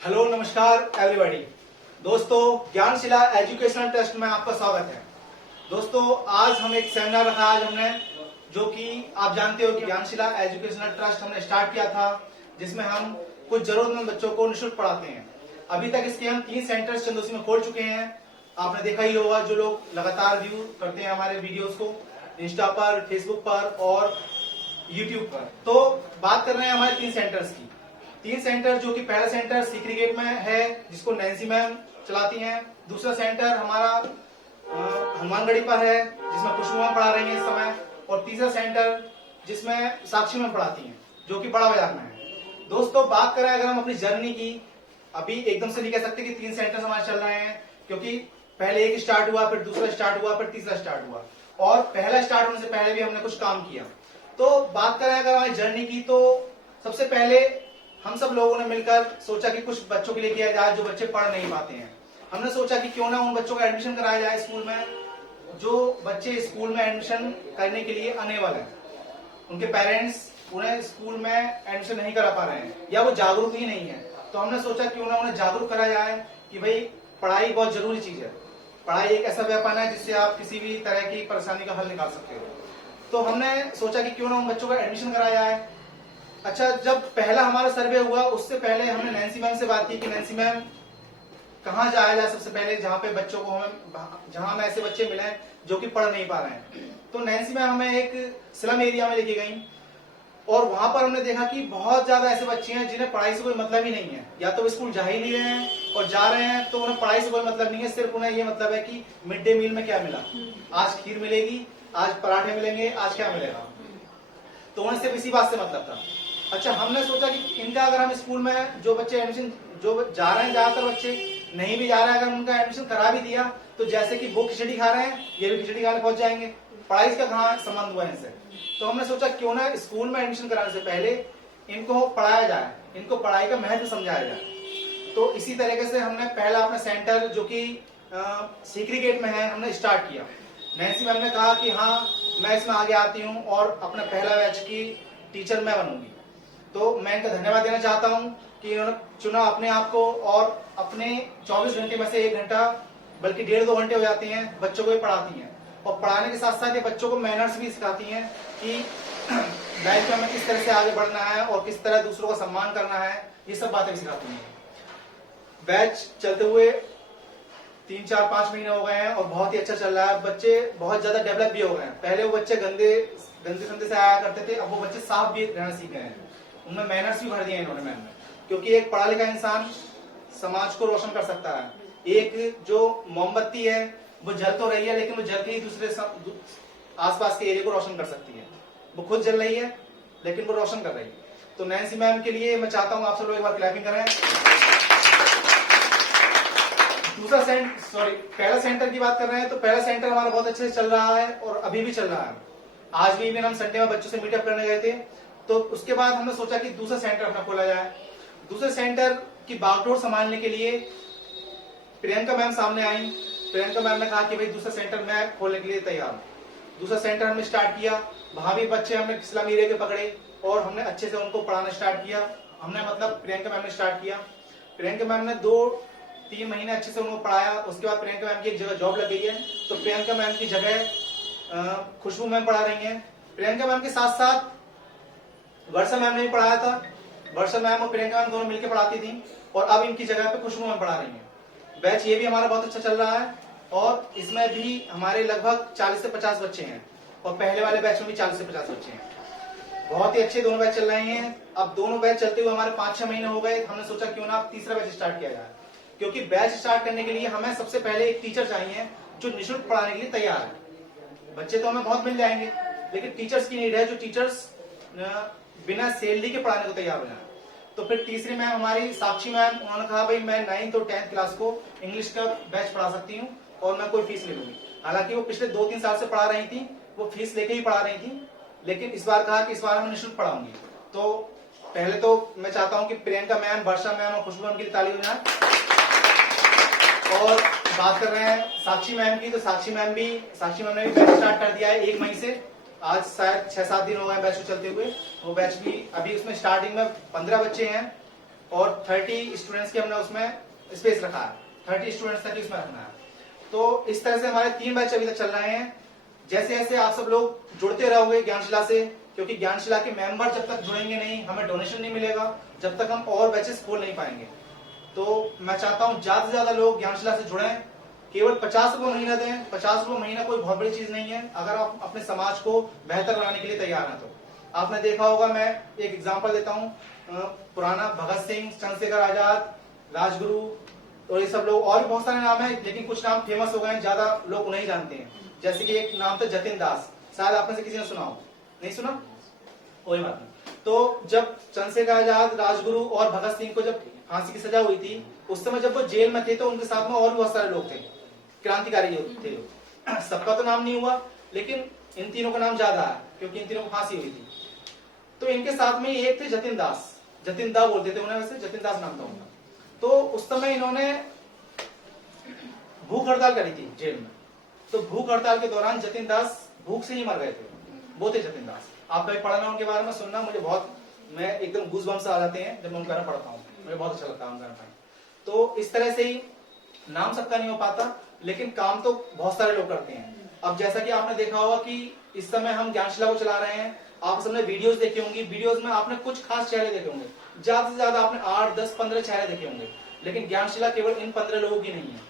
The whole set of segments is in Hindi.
हेलो नमस्कार एवरीबॉडी। दोस्तों, ज्ञानशिला एजुकेशनल ट्रस्ट में आपका स्वागत है। दोस्तों, आज हम एक सेमिनार रखा आज हमने, जो कि आप जानते हो कि ज्ञानशिला एजुकेशनल ट्रस्ट हमने स्टार्ट किया था, जिसमें हम कुछ जरूरतमंद बच्चों को निःशुल्क पढ़ाते हैं। अभी तक इसके हम 3 सेंटर्स चंदोसी में खोल चुके हैं। आपने देखा ही होगा, जो लोग लगातार व्यू करते हैं हमारे वीडियोस को इंस्टा पर, फेसबुक पर और यूट्यूब पर। तो बात कर रहे हैं हमारे 3 सेंटर्स की। 3 सेंटर, जो कि पहला सेंटर सीकरी गेट में है, जिसको नैन्सी मैम चलाती हैं। दूसरा सेंटर हमारा हनुमानगढ़ी पर है, जिसमें खुशबू मैम पढ़ा रही हैं इस समय। और तीसरा सेंटर जिसमें साक्षी मैम पढ़ाती हैं, जो कि बड़ा बाजार में है। दोस्तों, बात करें अगर हम अपनी जर्नी की, अभी एकदम से नहीं कह सकते कि 3 सेंटर हमारे चल रहे हैं, क्योंकि पहले एक स्टार्ट हुआ, फिर दूसरा स्टार्ट हुआ, फिर तीसरा स्टार्ट हुआ, और पहला स्टार्ट होने से पहले भी हमने कुछ काम किया। तो बात करें अगर हमारी जर्नी की, तो सबसे पहले हम सब लोगों ने मिलकर सोचा कि कुछ बच्चों के लिए किया जाए जो बच्चे पढ़ नहीं पाते हैं। हमने सोचा कि क्यों ना उन बच्चों का एडमिशन कराया जाए स्कूल में, जो बच्चे स्कूल में एडमिशन करने के लिए अनेबल हैं। उनके पेरेंट्स उन्हें स्कूल में एडमिशन नहीं करा पा रहे हैं, या वो जागरूक ही नहीं है। तो हमने सोचा क्यों ना उन्हें जागरूक करा जाए कि भाई, पढ़ाई बहुत जरूरी चीज है। पढ़ाई एक ऐसा व्यापार है जिससे आप किसी भी तरह की परेशानी का हल निकाल सकते हो। तो हमने सोचा कि क्यों ना उन बच्चों का एडमिशन कराया जाए। अच्छा, जब पहला हमारा सर्वे हुआ, उससे पहले हमने नैन्सी मैम से बात की कि नैन्सी मैम, कहाँ जाया जाए सबसे पहले, जहाँ पे बच्चों को जहाँ हमें ऐसे बच्चे मिले जो कि पढ़ नहीं पा रहे हैं। तो नैन्सी मैम हमें एक स्लम एरिया में लेके गई, और वहां पर हमने देखा कि बहुत ज्यादा ऐसे बच्चे हैं जिन्हें पढ़ाई से कोई मतलब ही नहीं है। या तो वो स्कूल जा ही नहीं रहे हैं, और जा रहे हैं तो उन्हें पढ़ाई से कोई मतलब नहीं है। सिर्फ उन्हें ये मतलब है कि मिड डे मील में क्या मिला, आज खीर मिलेगी, आज पराठे मिलेंगे, आज क्या मिलेगा। तो उन्हें सिर्फ इसी बात से मतलब था। अच्छा, हमने सोचा कि इनका अगर हम स्कूल में जो बच्चे एडमिशन जो जा रहे हैं, ज्यादातर बच्चे नहीं भी जा रहे हैं, अगर उनका एडमिशन करा भी दिया, तो जैसे कि वो खिचड़ी खा रहे हैं, ये भी खिचड़ी खाने पहुंच जाएंगे। पढ़ाई का कहाँ संबंध हुआ इनसे। तो हमने सोचा क्यों ना स्कूल में एडमिशन कराने से पहले इनको पढ़ाया जाए, इनको पढ़ाई का महत्व समझाया जाए। तो इसी तरीके से हमने पहला अपना सेंटर, जो कि सीकरी गेट में है, हमने स्टार्ट किया। नैन्सी मैम ने कहा कि हाँ, मैं इसमें आगे आती हूँ और अपना पहला बैच की टीचर मैं बनूंगी। तो मैं इनका धन्यवाद देना चाहता हूँ कि इन्होंने चुना अपने आप को, और अपने 24 घंटे में से 1 घंटा, बल्कि 1.5-2 घंटे हो जाते हैं, बच्चों को भी पढ़ाती हैं। और पढ़ाने के साथ साथ ये बच्चों को मैनर्स भी सिखाती हैं कि लाइफ में हमें किस तरह से आगे बढ़ना है और किस तरह दूसरों का सम्मान करना है। ये सब बातें भी सिखाती हैं। बैच चलते हुए 3-4-5 महीने हो गए हैं, और बहुत ही अच्छा चल रहा है। बच्चे बहुत ज्यादा डेवलप भी हो गए हैं। पहले वो बच्चे गंदे गंदे से आया करते थे, अब वो बच्चे साफ भी रहना सीख गए हैं। उनमें मैनर्स भी भर दिए इन्होंने मैम ने, क्योंकि एक पढ़ा लिखा इंसान समाज को रोशन कर सकता है। एक जो मोमबत्ती है, वो जल तो रही है, लेकिन वो जल के ही दूसरे आसपास के एरिया को रोशन कर सकती है। वो खुद जल रही है, लेकिन वो रोशन कर रही है। तो नैन्सी मैम के लिए मैं चाहता हूँ आप सब लोग एक बार क्लैपिंग करें। पहला सेंटर की बात कर रहे हैं, तो पहला सेंटर हमारा बहुत अच्छे से चल रहा है, और अभी भी चल रहा है। आज भी हम संडे में बच्चों से मीटअप करने गए थे। तो उसके बाद हमने सोचा कि दूसरा सेंटर अपना खोला जाए। दूसरे सेंटर की बागडोर संभालने के लिए प्रियंका मैम सामने आई। प्रियंका मैम ने कहा कि भाई, दूसरा सेंटर मैं खोलने के लिए तैयार हूँ। दूसरा सेंटर हमने स्टार्ट किया। वहां भी बच्चे हमने स्लम एरिया के पकड़े, और हमने अच्छे से उनको पढ़ाना स्टार्ट किया। हमने मतलब प्रियंका मैम ने स्टार्ट किया। प्रियंका मैम ने 2-3 महीने अच्छे से उनको पढ़ाया। उसके बाद प्रियंका मैम की एक जगह जॉब लग गई है, तो प्रियंका मैम की जगह खुशबू मैम पढ़ा रही हैं। प्रियंका मैम के साथ साथ वर्षा मैम ने भी पढ़ाया था। वर्षा मैम और प्रियंका मैम दोनों मिलकर पढ़ाती थी, और अब इनकी जगह पे खुशबू मैम पढ़ा रही हैं। बैच ये भी हमारा बहुत अच्छा चल रहा है, और इसमें भी हमारे लगभग 40 से 50 बच्चे हैं, और पहले वाले बैच में भी 40 से 50 बच्चे हैं। बहुत ही अच्छे दोनों बैच चल रहे हैं। अब दोनों बैच चलते हुए हमारे 5-6 महीने हो गए। हमने सोचा क्यों ना अब तीसरा बैच स्टार्ट किया जाए, क्योंकि बैच स्टार्ट करने के लिए हमें सबसे पहले एक टीचर चाहिए जो निःशुल्क पढ़ाने के लिए तैयार है। बच्चे तो हमें बहुत मिल जाएंगे, लेकिन टीचर्स की नीड है, जो टीचर्स बिना सैलरी के पढ़ाने को तैयार हो जाए। तो फिर तीसरी मैम हमारी साक्षी मैम, उन्होंने कहा भाई, मैं 9th और 10th क्लास को इंग्लिश का बैच पढ़ा सकती हूँ, और मैं कोई फीस ले लूंगी। हालांकि वो पिछले 2-3 साल से पढ़ा रही थी, वो फीस लेके ही पढ़ा रही थी, लेकिन इस बार कहा कि इस बार मैं निःशुल्क पढ़ाऊंगी। तो पहले तो मैं चाहता हूँ कि प्रियंका मैम, वर्षा मैम और खुशबू मैम की ताली हो जाए। और बात कर रहे हैं साक्षी मैम की, तो साक्षी मैम ने भी बैच स्टार्ट कर दिया है 1 मई से। आज शायद 6-7 दिन हो गए बैच को चलते हुए। वो बैच भी अभी उसमें स्टार्टिंग में 15 बच्चे हैं, और 30 स्टूडेंट्स के हमने उसमें स्पेस रखा है, 30 स्टूडेंट्स तक ही उसमें रखना है। तो इस तरह से हमारे 3 बैच अभी तक चल रहे हैं। जैसे जैसे आप सब लोग जुड़ते रहोगे ज्ञानशिला से, क्योंकि ज्ञानशिला के मेंबर जब तक जुड़ेंगे नहीं, हमें डोनेशन नहीं मिलेगा, जब तक हम और बैचेस खोल नहीं पाएंगे। तो मैं चाहता हूं ज्यादा से ज्यादा लोग ज्ञानशिला से जुड़ें। केवल 50 रुपये महीना दें। 50 रुपये महीना कोई बहुत बड़ी चीज नहीं है अगर आप अपने समाज को बेहतर बनाने के लिए तैयार हैं। तो आपने देखा होगा, मैं एक एग्जाम्पल देता हूँ, पुराना भगत सिंह, चंद्रशेखर आजाद, राजगुरु और ये सब लोग, और भी बहुत सारे नाम हैं, लेकिन कुछ नाम फेमस हो गए हैं, ज्यादा लोग उन्हें ही जानते हैं। जैसे कि एक नाम था जतिन दास, शायद आप में से किसी ने सुना हो, नहीं सुना, कोई बात नहीं। तो जब चंद्रशेखर आजाद, राजगुरु और भगत सिंह को जब फांसी की सजा हुई थी, उस समय जब वो जेल में थे तो उनके साथ में और भी बहुत सारे लोग थे, क्रांतिकारी थे लोग। सबका तो नाम नहीं हुआ, लेकिन इन तीनों का नाम ज्यादा है क्योंकि इन तीनों को फांसी हुई थी। तो इनके साथ में एक थे जतिन दास, जतिन दा बोलते थे उन्हें, वैसे जतिन दास नाम था उनका। तो उस समय इन्होंने भूख हड़ताल करी थी जेल में। तो भूख हड़ताल के दौरान जतिन दास भूख से ही मर गए थे, वो थे जतिन दास। आप कभी पढ़ना उनके बारे में, सुनना, मुझे बहुत, मैं एकदम गूज़बम्स आ जाते हैं जब मैं उनका पढ़ता हूँ, मुझे बहुत अच्छा लगता है उनका। तो इस तरह से ही नाम सबका नहीं हो पाता, लेकिन काम तो बहुत सारे लोग करते हैं। अब जैसा कि आपने देखा होगा कि इस समय हम ज्ञानशिला को चला रहे हैं, आप सबने वीडियोस देखी होंगी, वीडियोस में आपने कुछ खास चेहरे देखे होंगे, ज्यादा से ज्यादा आपने 8, 10, 15 चेहरे देखे होंगे। लेकिन ज्ञानशिला केवल इन 15 लोगों की नहीं है,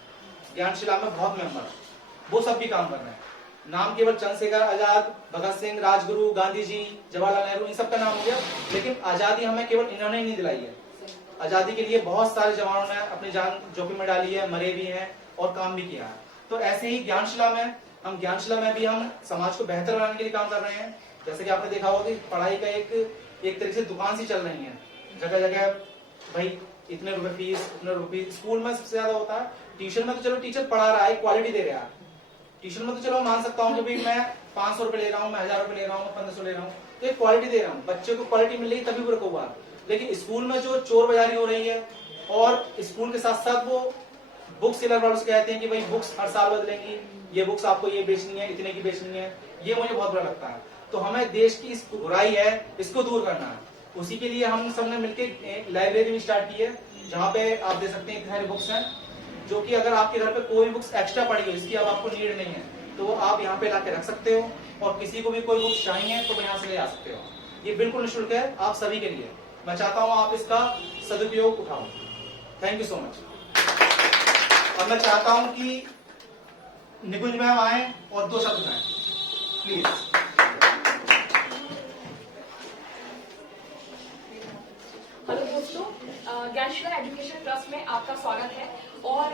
ज्ञानशिला में बहुत मेंबर है, वो सब भी काम कर रहे हैं। नाम केवल चंद्रशेखर आजाद, भगत सिंह, राजगुरु, गांधी जी, जवाहरलाल नेहरू, इन सब का नाम हो गया, लेकिन आजादी हमें केवल इन्होंने ही नहीं दिलाई है। आजादी के लिए बहुत सारे जवानों ने अपनी जान जोखिम में डाली है, मरे भी हैं और काम भी किया है। तो ऐसे ही ज्ञानशिला में भी हम समाज को बेहतर बनाने के लिए काम कर रहे हैं। जैसे कि आपने देखा होगा कि पढ़ाई का एक तरीके से दुकान सी चल रही है, जगह जगह भाई इतने रुपए फीस, इतने रुपए। स्कूल में सबसे ज्यादा होता है, ट्यूशन में तो चलो टीचर पढ़ा रहा है, क्वालिटी दे रहा है। ट्यूशन में तो चलो मान सकता हूँ कि भाई मैं 500 रुपए ले रहा हूँ, मैं 1000 रुपए ले रहा हूँ, 1500 ले रहा हूँ, तो एक क्वालिटी दे रहा हूँ, बच्चे को क्वालिटी मिल रही तभी बुरा हुआ। लेकिन स्कूल में जो चोर बाजारी हो रही है, और स्कूल के साथ साथ वो बुक सेलर वालों से कहते हैं कि भाई बुक्स हर साल बदलेंगी, ये बुक्स आपको ये बेचनी है, इतने की बेचनी है, ये मुझे बहुत बुरा लगता है। तो हमें देश की इस बुराई है, इसको दूर करना है। उसी के लिए हम सबने मिलकर लाइब्रेरी भी स्टार्ट की है, जहाँ पे आप दे सकते हैं इतने सारे बुक्स हैं, जो कि अगर आपके घर पे कोई बुक्स एक्स्ट्रा पड़ी हो, इसकी अब आपको नीड नहीं है, तो वो आप यहाँ पे लाके रख सकते हो, और किसी को भी कोई बुक्स चाहिए तो यहाँ से ले आ सकते हो। ये बिल्कुल निःशुल्क है आप सभी के लिए। मैं चाहता हूँ आप इसका सदुपयोग उठाओ। Thank you so much. और मैं चाहता हूँ कि निकुंज मैम आए और 2 शब्द कहें प्लीज। हेलो दोस्तों, ज्ञानशिला एजुकेशन ट्रस्ट में आपका स्वागत है। और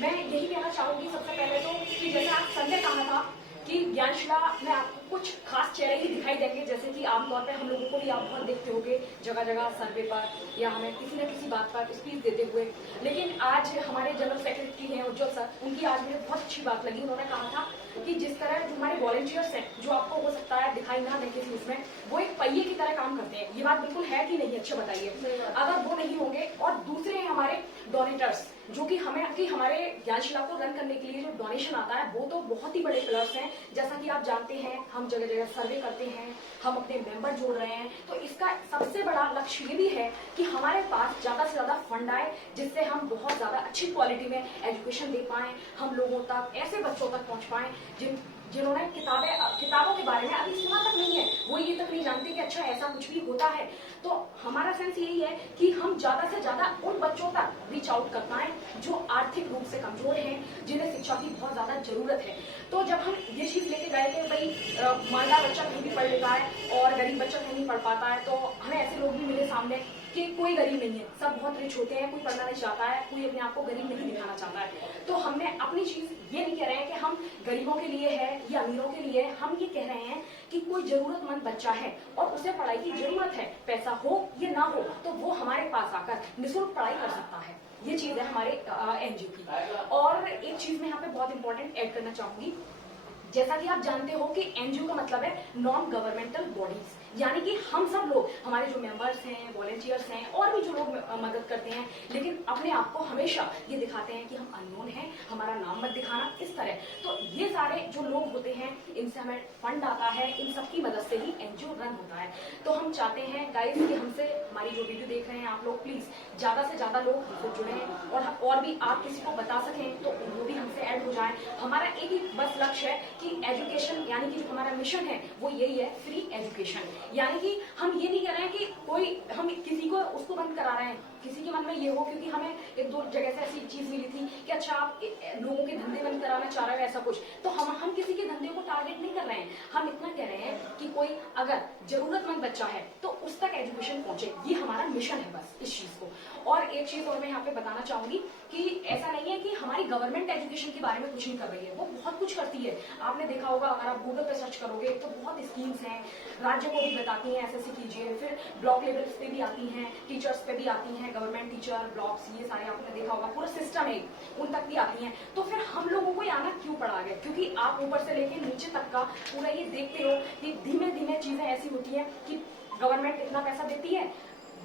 मैं यही कहना चाहूंगी सबसे पहले तो कि जैसे आप सर ने कहा था कि ज्ञानशिला में आपको कुछ खास चेहरे ही दिखाई देंगे, जैसे कि आमतौर पर हम लोगों को भी आप बहुत देखते होंगे जगह जगह सर्वे पर या हमें किसी न किसी बात पर स्पीच देते हुए। लेकिन आज हमारे जनरल सेक्रेटरी हैं उज्जवल सर, उनकी आज मुझे बहुत अच्छी बात लगी। उन्होंने कहा था कि जिस तरह जो हमारे वॉलंटियर्स हैं, जो आपको हो सकता है दिखाई ना दे किसी उसमें, वो एक पहिए की तरह काम करते हैं। ये बात बिल्कुल है कि नहीं? अच्छा बताइए। अगर वो नहीं होंगे, और दूसरे हैं हमारे डोनेटर्स, जो कि हमारे ज्ञानशिला को रन करने के लिए जो डोनेशन आता है, वो तो बहुत ही बड़े पिलर्स हैं। जैसा कि आप जानते हैं, हम जगह जगह सर्वे करते हैं, हम अपने मेंबर जोड़ रहे हैं, तो इसका सबसे बड़ा लक्ष्य ये भी है कि हमारे पास ज्यादा से ज्यादा फंड आए, जिससे हम बहुत ज्यादा अच्छी क्वालिटी में एजुकेशन दे पाएं, हम लोगों तक, ऐसे बच्चों तक पहुंच पाएं जिन्होंने किताबों के बारे में अभी सुना तक नहीं है, वो ये तक नहीं जानते कि अच्छा ऐसा कुछ भी होता है। तो हमारा सेंस यही है कि हम ज्यादा से ज्यादा उन बच्चों तक रीच आउट कर पाएं जो आर्थिक रूप से कमजोर हैं, जिन्हें शिक्षा की बहुत ज्यादा जरूरत है। तो जब हम ये चीज लेके गए थे, भाई मालदार बच्चा कहीं भी पढ़ लेता है और गरीब बच्चा कहीं नहीं पढ़ पाता है, तो हमें ऐसे लोग भी मिले सामने कि कोई गरीब नहीं है, सब बहुत रिच होते हैं, कोई पढ़ना नहीं चाहता है, कोई अपने आप को गरीब नहीं दिखाना चाहता है। तो हमने अपनी चीज ये नहीं कह रहे हैं कि हम गरीबों के लिए है या अमीरों के लिए, हम ये कह रहे हैं कि कोई जरूरतमंद बच्चा है और उसे पढ़ाई की जरूरत है, पैसा हो या ना हो, तो वो हमारे पास आकर निःशुल्क पढ़ाई कर सकता है। ये चीज है हमारे एनजीओ की। और एक चीज मैं यहाँ पे बहुत इंपॉर्टेंट ऐड करना चाहूंगी। जैसा कि आप जानते हो कि एनजीओ का मतलब है नॉन गवर्नमेंटल बॉडीज, यानी कि हम सब लोग, हमारे जो मेंबर्स हैं, वॉलंटियर्स हैं, और भी जो लोग मदद करते हैं, लेकिन अपने आप को हमेशा ये दिखाते हैं कि हम अननोन हैं, हमारा नाम मत दिखाना, इस तरह। तो ये सारे जो लोग होते हैं, इनसे हमें फंड आता है, इन सबकी मदद से ही एनजीओ रन होता है। तो हम चाहते हैं गाइस कि हमसे, हमारी जो वीडियो देख रहे हैं आप लोग, प्लीज ज्यादा से ज्यादा लोग हमसे जुड़े और भी आप किसी को बता सकें तो वो भी हमसे ऐड हो जाए। हमारा एक ही बस लक्ष्य है कि एजुकेशन, यानी कि जो हमारा मिशन है वो यही है, फ्री एजुकेशन। यानी कि हम ये नहीं कर रहे हैं कि कोई हम किसी को उसको बंद करा रहे हैं, किसी के मन में ये हो, क्योंकि हमें एक दो जगह से ऐसी चीज मिली थी कि अच्छा आप लोगों के धंधे बंद कराना चाह रहे हो, ऐसा कुछ। तो हम किसी के धंधे को टारगेट नहीं कर रहे हैं, हम इतना कह रहे हैं कि कोई अगर जरूरतमंद बच्चा है तो उस तक एजुकेशन पहुंचे, ये हमारा मिशन है बस इस चीज को। और एक चीज और मैं यहाँ पे बताना चाहूंगी कि ऐसा नहीं है कि हमारी गवर्नमेंट एजुकेशन के बारे में कुछ नहीं कर रही है, वो बहुत कुछ करती है। आपने देखा होगा, अगर आप गूगल पे सर्च करोगे तो बहुत स्कीम्स हैं, राज्य को भी बताती हैं ऐसे कीजिए, फिर ब्लॉक लेवल पे भी आती हैं, टीचर्स पे भी आती हैं, गवर्नमेंट टीचर ब्लॉक्स, ये सारे आपने देखा होगा, पूरा सिस्टम है, उन तक भी आती हैं। तो फिर हम लोगों को आना क्यों पड़ा है? क्योंकि आप ऊपर से लेके नीचे तक का पूरा ये देखते हो कि धीमे धीमे चीजें ऐसी होती है कि गवर्नमेंट इतना पैसा देती है,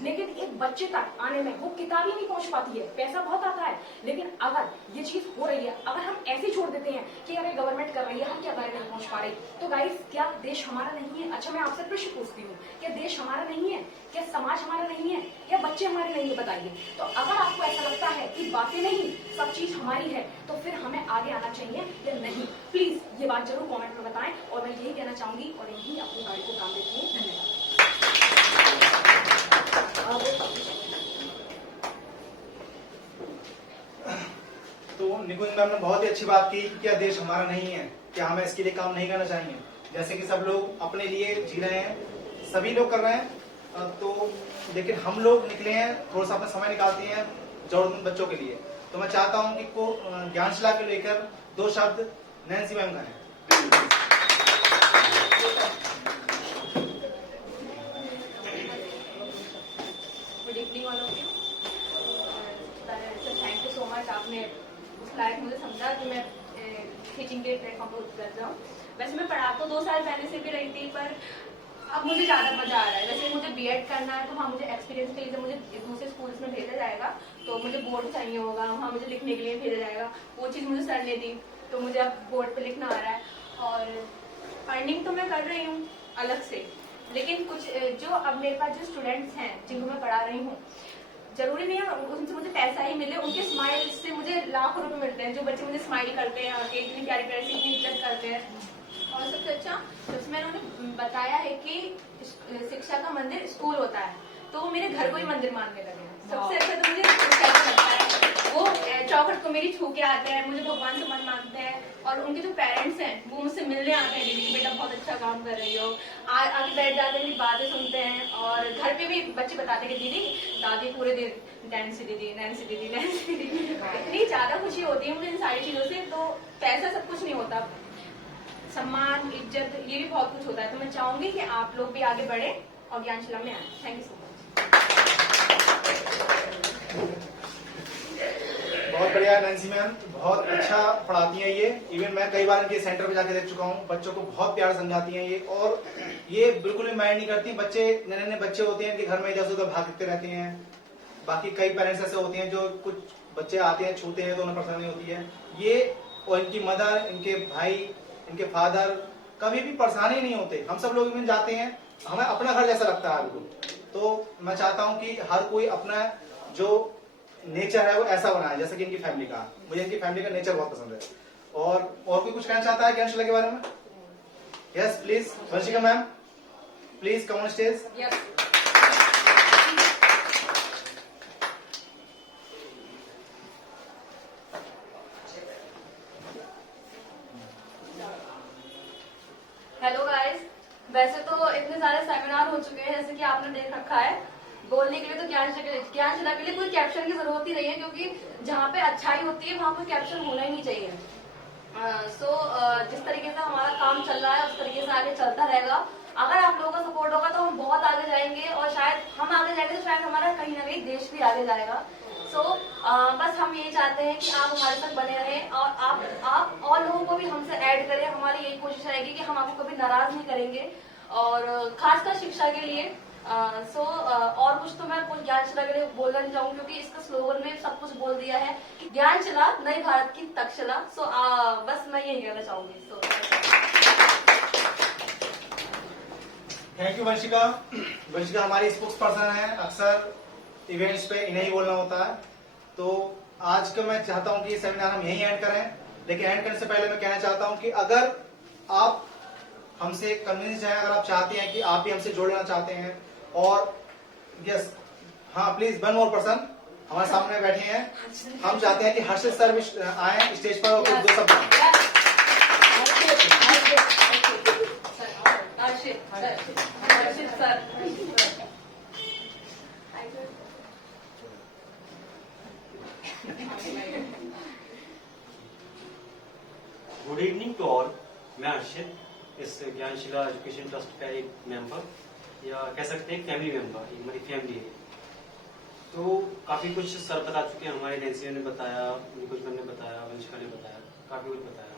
लेकिन एक बच्चे तक आने में वो किताब ही नहीं पहुंच पाती है। पैसा बहुत आता है, लेकिन अगर ये चीज हो रही है, अगर हम ऐसे छोड़ देते हैं कि अरे गवर्नमेंट कर रही है, हम क्या करें, नहीं पहुंच पा रही, तो गाइस क्या देश हमारा नहीं है? अच्छा, मैं आपसे प्रश्न पूछती हूँ, क्या देश हमारा नहीं है? क्या समाज हमारा नहीं है? या बच्चे हमारे नहीं है? बताइए। तो अगर आपको ऐसा लगता है कि बातें नहीं, सब चीज हमारी है, तो फिर हमें आगे आना चाहिए या नहीं? प्लीज ये बात जरूर कॉमेंट में बताएं। और मैं यही कहना चाहूंगी और यही अपनी गाड़ी को काम देती हूँ। धन्यवाद। तो निकुंज मैम ने बहुत ही अच्छी बात की कि क्या देश हमारा नहीं है, क्या हमें इसके लिए काम नहीं करना चाहिए? जैसे कि सब लोग अपने लिए जी रहे हैं, सभी लोग कर रहे हैं, तो लेकिन हम लोग निकले हैं, थोड़ा सा अपना समय निकालते हैं जरूरतमंद बच्चों के लिए। तो मैं चाहता हूं कि को ज्ञानशिला को लेकर दो शब्द नैन्सी मैम कहें। Good evening all of you. Thank you so much, आपने उस लायक मुझे समझा कि मैं टीचिंग के प्लेटफॉर्म पर उतर जाऊँ। वैसे मैं पढ़ा तो 2 साल पहले से भी रही थी, पर अब मुझे ज़्यादा मजा आ रहा है। वैसे मुझे बीएड करना है, तो वहाँ मुझे एक्सपीरियंस के लिए मुझे दूसरे स्कूल्स में भेजा जाएगा, तो मुझे बोर्ड चाहिए होगा, वहाँ मुझे लिखने के लिए भेजा जाएगा। वो चीज़ मुझे सर ने दी, तो मुझे अब बोर्ड पे लिखना आ रहा है। और अर्निंग तो मैं कर रही हूँ अलग से, लेकिन कुछ जो अब मेरे पास जो स्टूडेंट्स हैं जिनको मैं पढ़ा रही हूँ, जरूरी नहीं है उनसे मुझे पैसा ही मिले, उनके स्माइल से मुझे लाखों रुपए मिलते हैं। जो बच्चे मुझे स्माइल करते हैं और इतनी प्यारी प्यारी सी इतनी इज्जत करते हैं। और सबसे अच्छा, सबसे मैंने उन्हें बताया है कि शिक्षा का मंदिर स्कूल होता है, तो वो मेरे घर को ही मंदिर मानने लगे हैं। सबसे अच्छा तो मुझे शिक्षा का लगता है। वो चौखट को मेरी छू के आते हैं, मुझे भगवान से मन मांगते हैं, और उनके जो पेरेंट्स हैं वो मुझसे मिलने आते हैं, दीदी बेटा बहुत अच्छा काम कर रही हो, आगे बैठ जाते हैं, मेरी बातें सुनते हैं। और घर पे भी बच्चे बताते हैं कि दीदी, दादी पूरे दिन नैन्सी दीदी नैन्सी दीदी नैन्सी दीदी। इतनी ज्यादा खुशी होती है मुझे इन सारी चीजों से। तो पैसा सब कुछ नहीं होता, सम्मान, इज्जत, ये भी बहुत कुछ होता है। तो मैं चाहूंगी कि आप लोग भी आगे बढ़े और ज्ञानशिला में आए। Thank you so much. बहुत बढ़िया नैन्सी मैम, बहुत अच्छा पढ़ाती हैं ये। इवन मैं कई बार इनके सेंटर पे जाके देख चुका हूँ, बच्चों को बहुत प्यार समझाती हैं ये, और ये बिल्कुल भी माइंड नहीं करती। बच्चे नन्हे नन्हे बच्चे होते हैं, इनके घर में इधर से उधर भागते रहते हैं। बाकी कई पेरेंट्स ऐसे होते हैं जो कुछ बच्चे आते हैं, छूते हैं तो उन्हें परेशानी होती है। ये और इनकी मदर, इनके भाई, इनके फादर कभी भी परेशानी नहीं होते। हम सब लोग इवन जाते हैं, हमें अपना घर जैसा लगता है बिल्कुल। तो मैं चाहता हूँ कि हर कोई अपना जो नेचर है वो ऐसा बनाए जैसे कि इनकी फैमिली का। मुझे इनकी फैमिली का नेचर बहुत पसंद है। और कोई कुछ कहना चाहता है ज्ञानशिला के बारे में? Yes please, Vanshika ma'am please come on stage. Hello guys, वैसे तो इतने सारे सेमिनार हो चुके हैं जैसे कि आपने देख रखा है। बोलने के लिए तो ज्ञानशिला के लिए कोई कैप्शन की जरूरत ही नहीं है, क्योंकि जहाँ पे अच्छाई होती है वहाँ कोई कैप्शन होना ही नहीं चाहिए। जिस तरीके से हमारा काम चल रहा है उस तरीके से आगे चलता रहेगा। अगर आप लोगों का सपोर्ट होगा तो हम बहुत आगे जाएंगे, और शायद हम आगे जाएंगे तो शायद हमारा कहीं ना कहीं देश भी आगे जाएगा। बस हम यही चाहते हैं कि आप हमारे साथ बने रहें, और आप और लोगों को भी हमसे ऐड करें। हमारी यही कोशिश रहेगी कि हम आपको कभी नाराज नहीं करेंगे, और खासकर शिक्षा के लिए। और कुछ तो मैं कुछ ज्ञानशिला के लिए बोलना नहीं चाहूंगी, क्योंकि इसका स्लोगन में सब कुछ बोल दिया है, ज्ञानशिला नई भारत की तक्षशिला। सो बस मैं यही कहना चाहूंगी। So thank you Vanshika. Vanshika हमारी स्पोक्स पर्सन है, अक्सर इवेंट्स पे इन्हें ही बोलना होता है। तो आज का मैं चाहता हूं कि ये सेमिनार हम यहीं एंड करें, लेकिन एंड करने से पहले मैं कहना चाहता हूं कि अगर आप हमसे कन्विंस हैं, अगर आप चाहते हैं कि आप भी हमसे जुड़ना चाहते हैं, और यस हाँ प्लीज वन मोर पर्सन हमारे सामने बैठे हैं, हम चाहते हैं कि हर्षित सर भी आए स्टेज पर और कुछ दो शब्द गुड इवनिंग टू ऑल। मैं हर्षित, इस ज्ञानशिला एजुकेशन ट्रस्ट का एक मेंबर या कह सकते हैं फैमिली मेंबर, ये हमारी फैमिली है। तो काफी कुछ सर बता चुके हैं, हमारे नैन्सी ने बताया, निकुंज मैम ने बताया, वंशिका ने बताया, काफी कुछ बताया।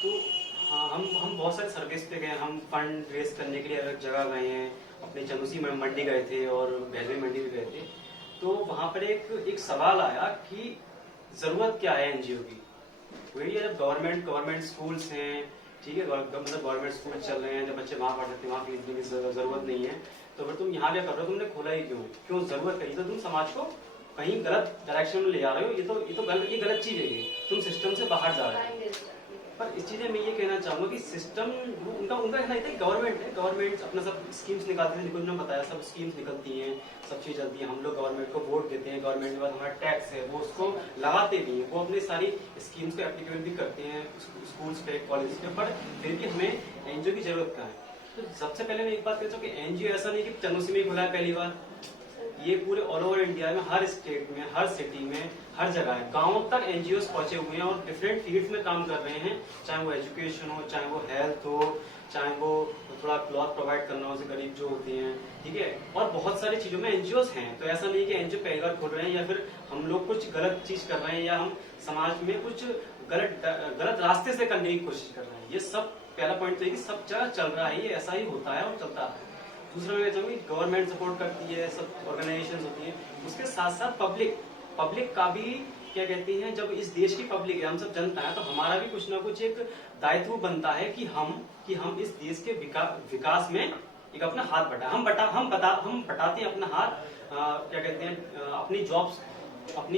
तो हाँ, हम बहुत सारे सर्विस पे गए, हम फंड रेज करने के लिए अलग जगह गए हैं, अपने चंदूसी मंडी गए थे और भैरवी मंडी भी गए थे। तो वहां पर एक सवाल आया कि जरूरत क्या है एनजीओ की। वही जब गवर्नमेंट स्कूल्स हैं, ठीक है, मतलब गवर्नमेंट स्कूल चल रहे हैं, जब बच्चे वहां पढ़ सकते हैं, वहां खरीदने की जरूरत नहीं है, तो फिर तुम यहाँ क्या कर रहे हो, तुमने खोला ही क्यों जरूरत है? तो तुम समाज को कहीं गलत डायरेक्शन में ले जा रहे हो। ये गलत चीज है, ये तुम सिस्टम से बाहर जा रहे हो। पर इस चीज में मैं ये कहना चाहूंगा कि सिस्टम उनका कहना है गवर्नमेंट है, गवर्नमेंट अपना सब स्कीम्स निकालती है, निकुंज ने बताया सब स्कीम्स निकलती हैं, सब चीज चलती है, हम लोग गवर्नमेंट को वोट देते हैं, गवर्नमेंट के बाद हमारा टैक्स है, वो उसको लगाते भी हैं, वो अपनी सारी स्कीम्स को एप्लीकेबल भी करते हैं स्कूल्स पे, कॉलेज पे। पर फिर भी हमें एनजीओ की जरूरत कहाँ है? तो सबसे पहले मैं एक बात कहना चाहूँ कि एनजीओ ऐसा नहीं कि चंदूसी में खुला है पहली बार, ये पूरे ऑल ओवर इंडिया में, हर स्टेट में, हर सिटी में, हर जगह है। गांव तक एनजीओ पहुंचे हुए हैं और डिफरेंट फील्ड्स में काम कर रहे हैं, चाहे वो एजुकेशन हो, चाहे वो हेल्थ हो, चाहे वो थोड़ा क्लॉथ प्रोवाइड करना हो गरीब जो होते हैं, ठीक है, और बहुत सारी चीजों में एनजीओ हैं। तो ऐसा नहीं कि एनजीओ पहली बार खोल रहे हैं या फिर हम लोग कुछ गलत चीज कर रहे हैं या हम समाज में कुछ गलत रास्ते से करने की कोशिश कर रहे हैं। ये सब पहला पॉइंट तो है कि सब जगह चल रहा है, ये ऐसा ही होता है और चलता है। दूसरा मैं चाहूंगी गवर्नमेंट सपोर्ट करती है, सब ऑर्गेनाइजेशन होती है, उसके साथ साथ पब्लिक का भी क्या कहती है, जब इस देश की पब्लिक है, हम सब जनता है, तो हमारा भी कुछ ना कुछ एक दायित्व बनता है कि हम इस देश के विकास में एक अपना हाथ हम बटाते हैं अपना हाथ, क्या कहते हैं, अपनी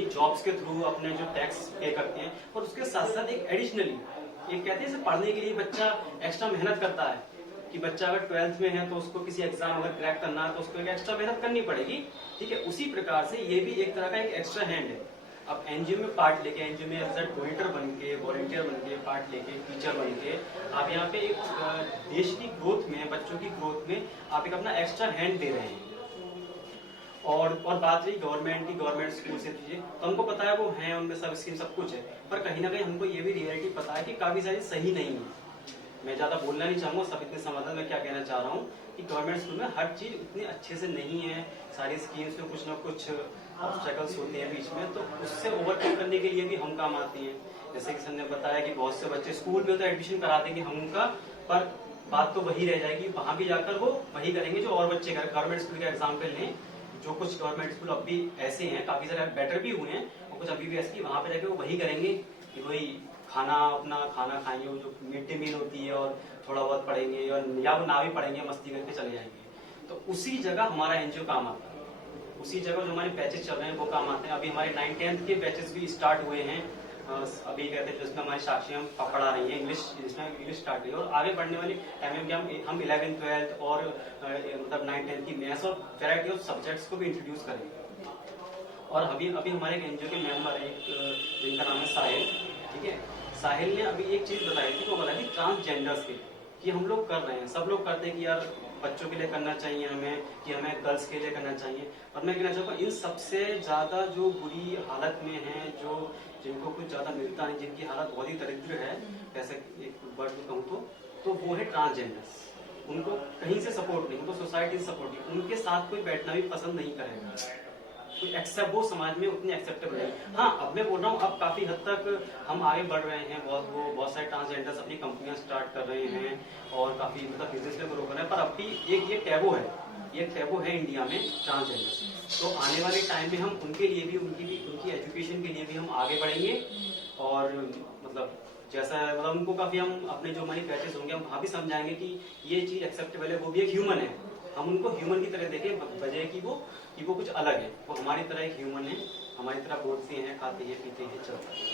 जॉब्स के थ्रू अपने जो टैक्स पे करते हैं। और उसके साथ साथ एक एडिशनली एक कहते हैं पढ़ने के लिए बच्चा एक्स्ट्रा मेहनत करता है कि बच्चा अगर 12th में है तो उसको किसी एग्जाम अगर क्रैक करना है तो उसको एक एक्स्ट्रा मेहनत करनी पड़ेगी, ठीक है। उसी प्रकार से ये भी एक तरह का एक एक्स्ट्रा हैंड है। अब एनजीओ में पार्ट लेके, एनजीओ में एज ए डोनेटर बन के, वॉलंटियर बन के, पार्ट लेके, टीचर बन के आप यहाँ पे एक देश की ग्रोथ में, बच्चों की ग्रोथ में आप एक अपना एक्स्ट्रा हैंड दे रहे हैं। और बात रही गवर्नमेंट की, गवर्नमेंट स्कूल से दीजिए, तो हमको पता है वो है, उनमें सब स्कीम सब कुछ है, पर कहीं ना कहीं हमको ये भी रियलिटी पता है कि काफी सारी सही नहीं है। मैं ज्यादा बोलना नहीं चाहूंगा, सब इतने समझ मैं क्या कहना चाह रहा हूँ कि गवर्नमेंट स्कूल में हर चीज उतनी अच्छे से नहीं है, सारी स्कीम्स में कुछ ना कुछ ऑब्स्टेकल्स होते हैं बीच में, तो उससे ओवरकम करने के लिए भी हम काम आते हैं। जैसे कि सर ने बताया कि बहुत से बच्चे स्कूल में तो एडमिशन करा देंगे हम उनका, पर बात तो वही रह जाएगी, वहां भी जाकर वो वही करेंगे जो और बच्चे करें। गवर्नमेंट स्कूल का एग्जाम्पल लें, जो कुछ गवर्नमेंट स्कूल अब भी ऐसे हैं, काफी सारे बेटर भी हुए हैं और कुछ अभी भी ऐसे, वहां पे जाके वो वही करेंगे कि वही खाना खाएंगे, वो जो मिड डे मील होती है, और थोड़ा बहुत पढ़ेंगे या वो ना भी पढ़ेंगे, मस्ती करके चले जाएंगे। तो उसी जगह हमारा एनजीओ काम आता है, उसी जगह जो हमारे बैचेस चल रहे हैं वो काम आते हैं। अभी हमारे 9th-10th के बैचेस भी स्टार्ट हुए हैं, अभी कहते हैं जिसमें हमारी साक्षी हम पढ़ा रही है इंग्लिश, जिसमें इंग्लिश स्टार्ट हुई है, और आगे बढ़ने वाली टाइम में हम 11th-12th और मतलब 9th-10th की मैथ्स और वैरायटी ऑफ सब्जेक्ट्स को भी इंट्रोड्यूस करेंगे। और अभी हमारे एक एनजीओ के मेंबर है जिनका नाम है साहिल, ठीक है। साहिल ने अभी एक चीज बताई थी, वो बताई थी ट्रांसजेंडर्स के, कि हम लोग कर रहे हैं, सब लोग करते हैं कि यार बच्चों के लिए करना चाहिए हमें, कि हमें गर्ल्स के लिए करना चाहिए। और मैं कहना चाहूँगा इन सबसे ज्यादा जो बुरी हालत में है, जो जिनको कुछ ज्यादा मिलता है, जिनकी हालत बहुत ही दरिद्र है, वैसे एक वर्ड में कहूँ तो वो है ट्रांसजेंडर्स। उनको कहीं से सपोर्ट नहीं, उनको सोसाइटी से सपोर्ट नहीं, उनके साथ कोई बैठना भी पसंद नहीं करेगा, तो एक्सेप्ट वो समाज में उतनी एक्सेप्टेबल है। हाँ, अब मैं बोल रहा हूँ अब काफी हद तक हम आगे बढ़ रहे हैं, बहुत सारे ट्रांसजेंडर्स अपनी कंपनियां स्टार्ट कर रहे हैं और काफी मतलब बिजनेस में ग्रो कर रहे हैं, पर अब भी ये टैबू है इंडिया में ट्रांसजेंडर्स। तो आने वाले टाइम में हम उनके लिए भी उनकी एजुकेशन एजुकेशन के लिए भी हम आगे बढ़ेंगे और मतलब जैसा मतलब उनको काफी हम अपने जो हमारी बैचेस होंगे हम वहाँ भी समझाएंगे कि ये चीज एक्सेप्टेबल है, वो भी एक ह्यूमन है, हम उनको ह्यूमन की तरह देखें बजाय कि वो कुछ अलग है, वो हमारी तरह एक ह्यूमन है, हमारी तरह बोलते हैं, खाते हैं, पीते हैं, चलते हैं।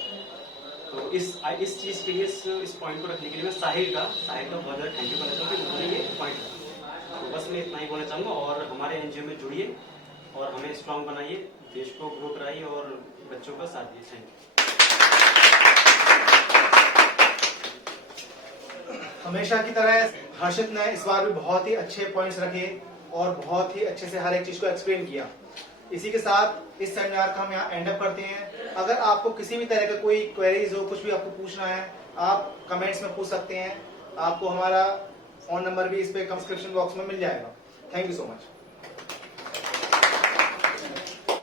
तो इस चीज के लिए इस पॉइंट को रखने के लिए मैं साहिल का बहुत ज्यादा थैंक यू करना चाहूँगा कि उन्होंने ये पॉइंट रखा। तो बस मैं इतना ही बोलना चाहूंगा और हमारे एनजीओ में जुड़िए और हमें स्ट्रांग बनाइए, देश को ग्रो कराइए और बच्चों का साथ दिए। Thank you. हमेशा की तरह हर्षित ने इस बार भी बहुत ही अच्छे पॉइंट्स रखे और बहुत ही अच्छे से हर एक चीज को एक्सप्लेन किया। इसी के साथ इस सेमिनार का हम यहाँ एंड अप करते हैं। अगर आपको किसी भी तरह का कोई क्वेरीज हो, कुछ भी आपको पूछना है, आप कमेंट्स में पूछ सकते हैं। आपको हमारा फोन नंबर भी इस पे डिस्क्रिप्शन बॉक्स में मिल जाएगा। Thank you so much.